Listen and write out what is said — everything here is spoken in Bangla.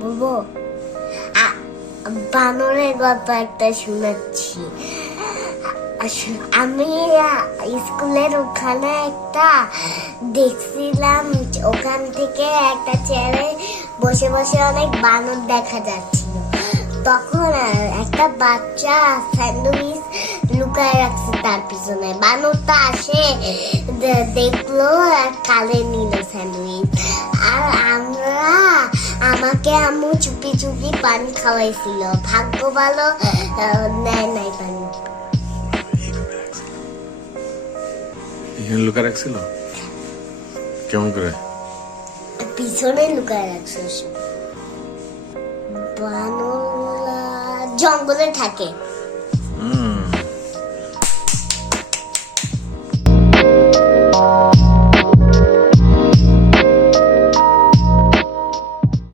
বলবো বানরের গল্প একটা শোনাচ্ছি। আমি স্কুলের ওখানে একটা দেখছিলাম, ওখান থেকে একটা চেয়ারে বসে বসে অনেক বানর দেখা যাচ্ছিল। তখন একটা বাচ্চা স্যান্ডউইচ লুকায় রাখছে তার পিছনে। বানরটা আসে, দেখলো আর কালে নিল স্যান্ডউইচ। আর আমাকে আম্মু চুপি চুপি পানি খাওয়াইছিল। ভাগ্য ভালো নেয় নাই পানি। এখানে লুকায় রাখছিল কেমন করে? পিছনে লুকায় রাখছে। বানর জঙ্গলে থাকে।